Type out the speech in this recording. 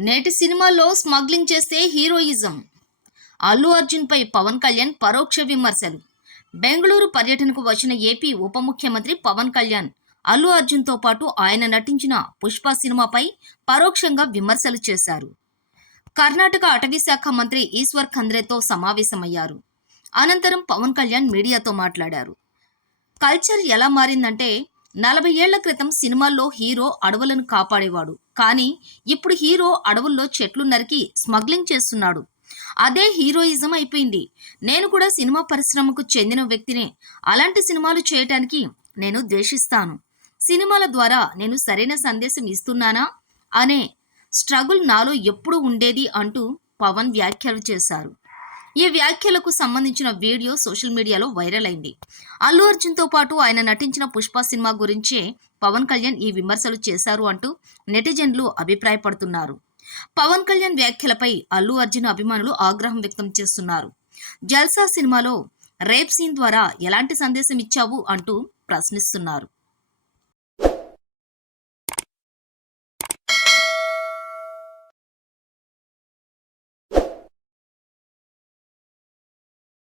నేటి సినిమాల్లో స్మగ్లింగ్ చేస్తే హీరోయిజం. అల్లు అర్జున్పై పవన్ కళ్యాణ్ పరోక్ష విమర్శలు. బెంగళూరు పర్యటనకు వచ్చిన ఏపీ ఉప ముఖ్యమంత్రి పవన్ కళ్యాణ్ అల్లు అర్జున్తో పాటు ఆయన నటించిన పుష్ప సినిమాపై పరోక్షంగా విమర్శలు చేశారు. కర్ణాటక అటవీ శాఖ మంత్రి ఈశ్వర్ ఖంద్రేతో సమావేశమయ్యారు. అనంతరం పవన్ కళ్యాణ్ మీడియాతో మాట్లాడారు. కల్చర్ ఎలా మారిందంటే నలభై ఏళ్ళ క్రితం సినిమాల్లో హీరో అడవులను కాపాడేవాడు. కానీ ఇప్పుడు హీరో అడవుల్లో చెట్లు నరికి స్మగ్లింగ్ చేస్తున్నాడు. అదే హీరోయిజం అయిపోయింది. నేను కూడా సినిమా పరిశ్రమకు చెందిన వ్యక్తినే. అలాంటి సినిమాలు చేయటానికి నేను ద్వేషిస్తాను. సినిమాల ద్వారా నేను సరైన సందేశం ఇస్తున్నానా? అనే స్ట్రగుల్ నాలో ఎప్పుడు ఉండేది అంటూ పవన్ వ్యాఖ్యలు చేశారు. ఈ వ్యాఖ్యలకు సంబంధించిన వీడియో సోషల్ మీడియాలో వైరల్ అయింది. అల్లు అర్జున్తో పాటు ఆయన నటించిన పుష్ప సినిమా గురించే పవన్ కళ్యాణ్ ఈ విమర్శలు చేశారు అంటూ నెటిజన్లు అభిప్రాయపడుతున్నారు. పవన్ కళ్యాణ్ వ్యాఖ్యలపై అల్లు అర్జున్ అభిమానులు ఆగ్రహం వ్యక్తం చేస్తున్నారు. జల్సా సినిమాలో రేప్ సీన్ ద్వారా ఎలాంటి సందేశం ఇచ్చావు అంటూ ప్రశ్నిస్తున్నారు.